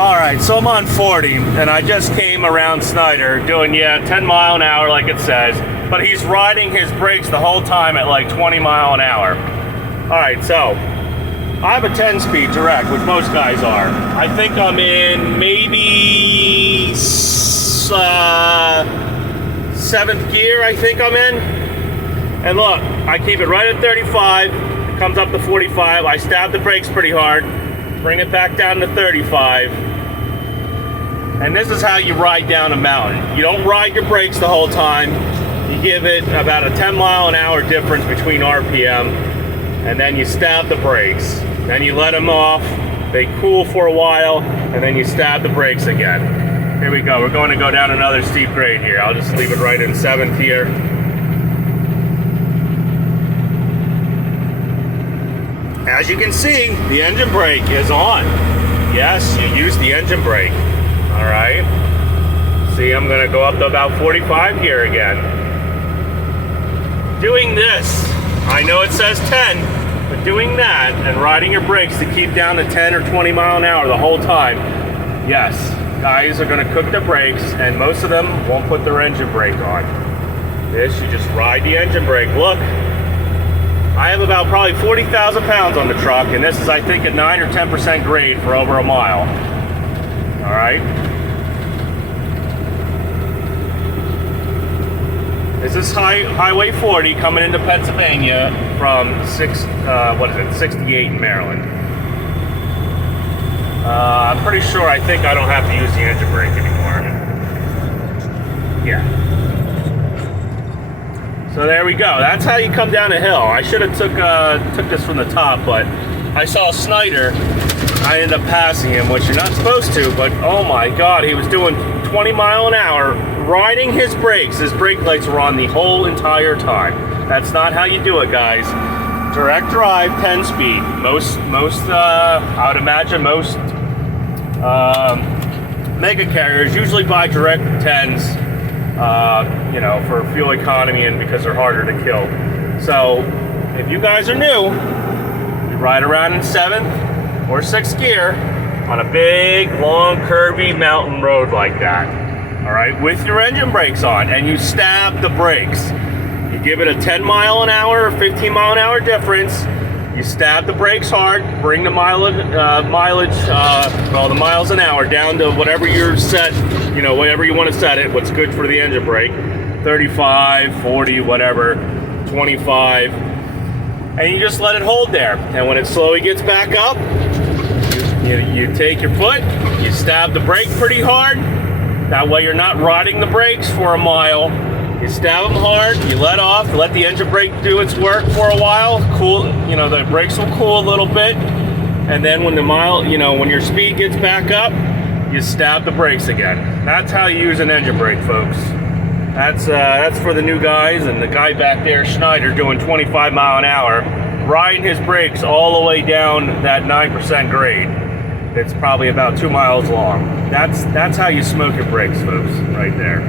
Alright, so I'm on 40, and I just came around Snyder doing, 10 mile an hour like it says, but he's riding his brakes the whole time at like 20 mile an hour. Alright, so I have a 10-speed direct, which most guys are. I think I'm in maybe 7th gear, I think I'm in. And look, I keep it right at 35, it comes up to 45, I stab the brakes pretty hard, bring it back down to 35. And this is how you ride down a mountain. You don't ride your brakes the whole time. You give it about a 10 mile an hour difference between RPM, and then you stab the brakes. Then you let them off, they cool for a while, and then you stab the brakes again. Here we go, we're going to go down another steep grade here. I'll just leave it right in 7th here. As you can see, the engine brake is on. Yes, you use the engine brake. All right. See, I'm gonna go up to about 45 here again. Doing this, I know it says 10, but doing that and riding your brakes to keep down to 10 or 20 mile an hour the whole time, yes, guys are gonna cook the brakes, and most of them won't put their engine brake on. This, you just ride the engine brake. Look, I have about probably 40,000 pounds on the truck, and this is, I think, at 9 or 10% grade for over a mile. All right. This is Highway 40 coming into Pennsylvania from 68 in Maryland. I'm pretty sure, I think I don't have to use the engine brake anymore. Yeah. So there we go. That's how you come down a hill. I should have took this from the top, but I saw Snyder. I ended up passing him, which you're not supposed to, but oh my God, he was doing 20 mile an hour, riding his brakes. His brake lights were on the whole entire time. That's not how you do it, guys. Direct drive, 10 speed. Most, I would imagine most mega carriers usually buy direct 10s, for fuel economy and because they're harder to kill. So if you guys are new, you ride around in 7th or 6th gear on a big, long, curvy mountain road like that, all right, with your engine brakes on, and you stab the brakes. You give it a 10 mile an hour or 15 mile an hour difference. You stab the brakes hard, bring the the miles an hour down to whatever you're set, whatever you want to set it, what's good for the engine brake, 35, 40, whatever, 25, and you just let it hold there. And when it slowly gets back up, you take your foot, you stab the brake pretty hard. That way you're not riding the brakes for a mile. You stab them hard, you let off, let the engine brake do its work for a while, cool, the brakes will cool a little bit, and then when when your speed gets back up, you stab the brakes again. That's how you use an engine brake, folks. That's for the new guys, and the guy back there, Schneider, doing 25 mile an hour, riding his brakes all the way down that 9% grade. It's probably about 2 miles long. That's how you smoke your brakes, folks, right there.